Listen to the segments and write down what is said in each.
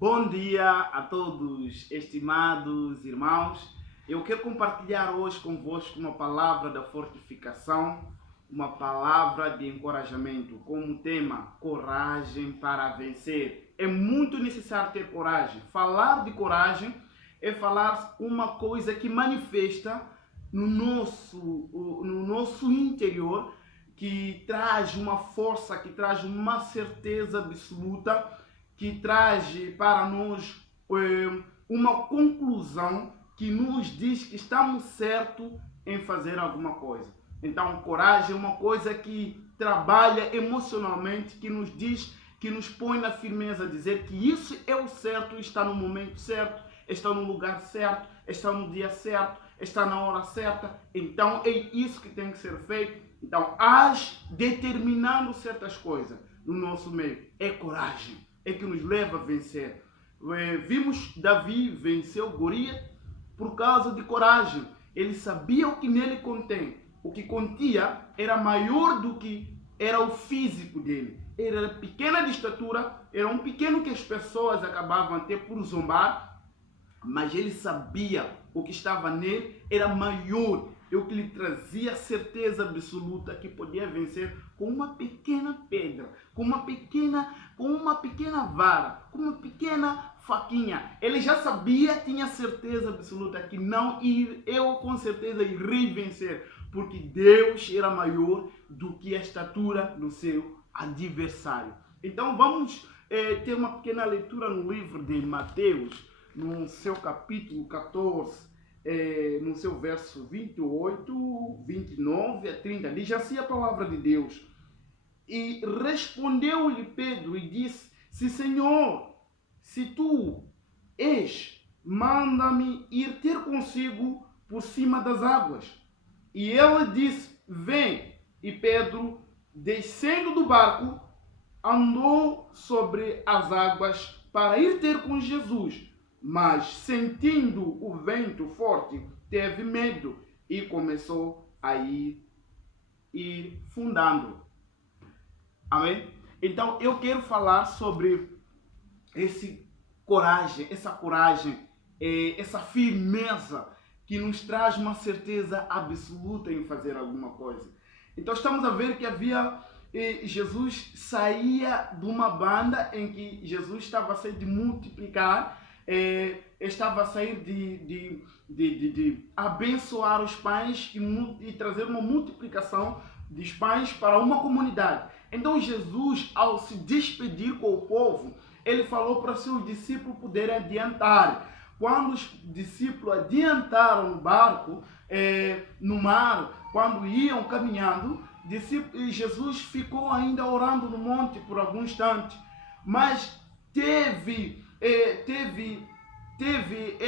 Bom dia a todos, estimados irmãos. Eu quero compartilhar hoje convosco uma palavra da fortificação, uma palavra de encorajamento, com o tema coragem para vencer. É muito necessário ter coragem. Falar de coragem é falar uma coisa que manifesta no nosso interior, que traz uma força, que traz uma certeza absoluta, que traz para nós uma conclusão que nos diz que estamos certos em fazer alguma coisa. Então, coragem é uma coisa que trabalha emocionalmente, que nos diz, que nos põe na firmeza, dizer que isso é o certo, está no momento certo, está no lugar certo, está no dia certo, está na hora certa. Então, é isso que tem que ser feito. Então, determinando certas coisas no nosso meio, é coragem. É que nos leva a vencer. Vimos Davi venceu Golias por causa de coragem. Ele sabia o que nele contém. O que continha era maior do que era o físico dele. Ele era pequena de estatura, era um pequeno que as pessoas acabavam até por zombar, mas ele sabia o que estava nele era maior. É o que lhe trazia certeza absoluta que podia vencer com uma pequena pedra, com uma pequena vara, com uma pequena faquinha. Ele já sabia, tinha certeza absoluta que eu com certeza irei vencer, porque Deus era maior do que a estatura do seu adversário. Então vamos ter uma pequena leitura no livro de Mateus, no seu capítulo 14, no seu verso 28, 29 a 30, diz assim a palavra de Deus. E respondeu-lhe Pedro e disse: Se Senhor, se tu és, manda-me ir ter consigo por cima das águas. E ele disse: Vem. E Pedro, descendo do barco, andou sobre as águas para ir ter com Jesus. Mas, sentindo o vento forte, teve medo e começou a ir fundando. Amém? Então, eu quero falar sobre essa coragem, essa firmeza que nos traz uma certeza absoluta em fazer alguma coisa. Então, estamos a ver que Jesus saía de uma banda em que Jesus estava a sair de multiplicar, estava a sair de abençoar os pães e trazer uma multiplicação dos pães para uma comunidade. Então Jesus, ao se despedir com o povo, ele falou para seus discípulos poderem adiantar. Quando os discípulos adiantaram no barco, no mar, quando iam caminhando, Jesus ficou ainda orando no monte por algum instante, mas teve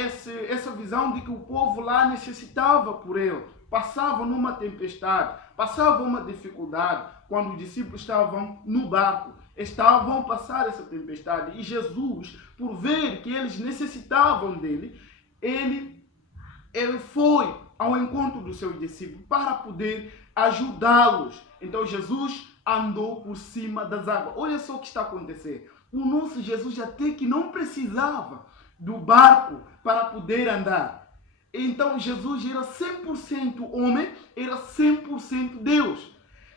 essa visão de que o povo lá necessitava por ele, passava numa tempestade, passava uma dificuldade, quando os discípulos estavam no barco, estavam a passar essa tempestade, e Jesus, por ver que eles necessitavam dele, ele foi ao encontro dos seus discípulos para poder ajudá-los. Então Jesus andou por cima das águas. Olha só o que está acontecendo. O nosso Jesus até que não precisava do barco para poder andar. Então Jesus era 100% homem, era 100% Deus.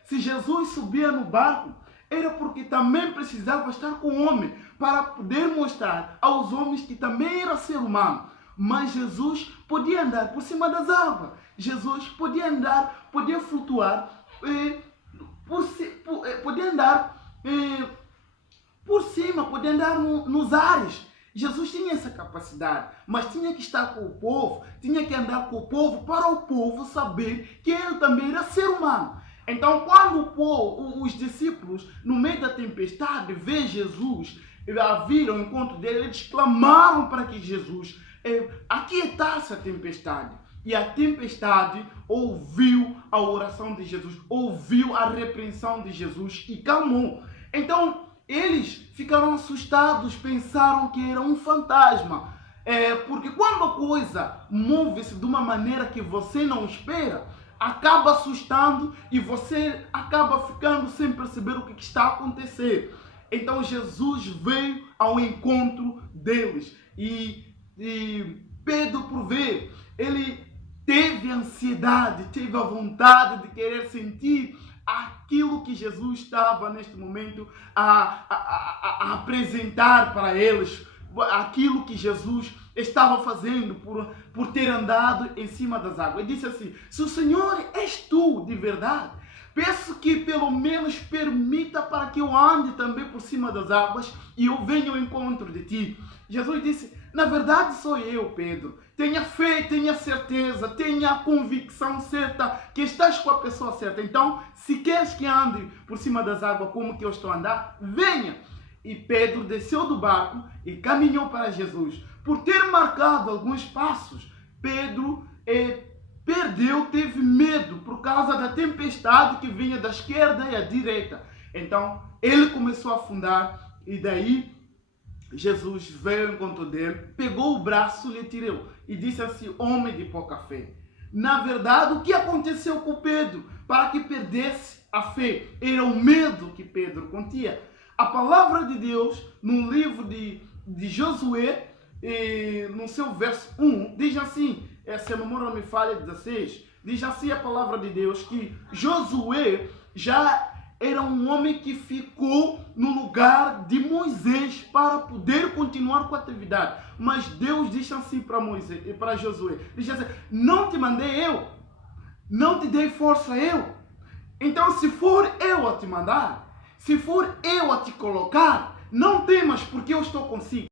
Se Jesus subia no barco, era porque também precisava estar com o homem, para poder mostrar aos homens que também era ser humano. Mas Jesus podia andar por cima das águas. Jesus podia andar, podia flutuar, podia andar por cima, podia andar nos ares. Jesus tinha essa capacidade, mas tinha que estar com o povo, tinha que andar com o povo para o povo saber que ele também era ser humano. Então, quando os discípulos, no meio da tempestade, vê Jesus, viram o encontro dele, eles clamaram para que Jesus aquietasse a tempestade. E a tempestade ouviu a oração de Jesus, ouviu a repreensão de Jesus e calmou. Então, eles ficaram assustados, pensaram que era um fantasma. Porque quando a coisa move-se de uma maneira que você não espera, acaba assustando e você acaba ficando sem perceber o que está acontecendo. Então Jesus veio ao encontro deles. E Pedro, por ver, ele teve ansiedade, teve a vontade de querer sentir aquilo que Jesus estava neste momento a apresentar para eles, aquilo que Jesus estava fazendo por ter andado em cima das águas. Ele disse assim: se o Senhor és tu de verdade, peço que pelo menos permita para que eu ande também por cima das águas e eu venha ao encontro de ti. Jesus disse: na verdade sou eu, Pedro. Tenha fé, tenha certeza, tenha a convicção certa que estás com a pessoa certa. Então, se queres que ande por cima das águas como que eu estou a andar, venha. E Pedro desceu do barco e caminhou para Jesus. Por ter marcado alguns passos, Pedro teve medo por causa da tempestade que vinha da esquerda e à direita. Então, ele começou a afundar e daí Jesus veio ao encontro dele, pegou o braço e lhe tirou e disse assim: homem de pouca fé. Na verdade, o que aconteceu com Pedro para que perdesse a fé? Era o medo que Pedro continha. A palavra de Deus, no livro de Josué, no seu verso 1, diz assim, se a memória não me falha, 16, diz assim a palavra de Deus, que Josué já era um homem que ficou no lugar de Moisés para poder continuar com a atividade. Mas Deus disse assim para Moisés e para Josué: diz assim, não te mandei eu, não te dei força eu. Então, se for eu a te mandar, se for eu a te colocar, não temas, porque eu estou consigo.